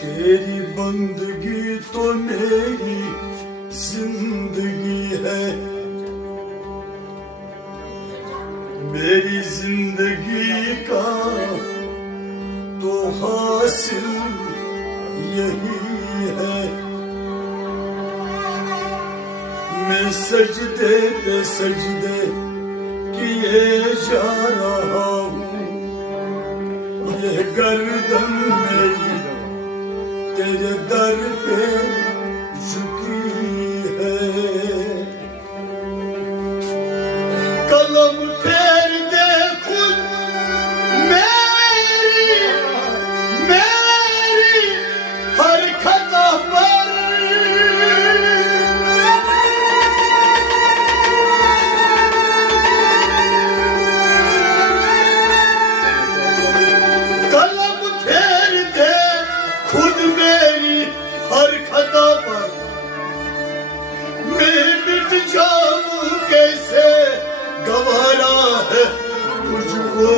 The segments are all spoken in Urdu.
تیری بندگی تو میری زندگی ہے، میری زندگی کا تو حاصل یہی ہے۔ میں سجدے پہ سجدے کیے جا رہا ہوں، یہ گردن میری تیرے در پہ جھکی ہے۔ قلم پھیر دے خود میری ہر خطا پر، قلم پھیر دے خود میری ہر خطا پر، میں مٹ جاؤں کیسے گوارا ہے تجھ کو۔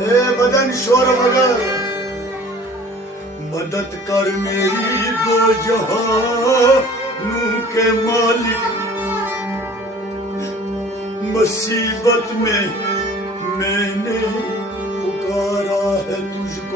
اے بدن شور مگر مدد کر میری دو جہانوں کے مالک، مصیبت میں نے پکارا ہے تجھ کو۔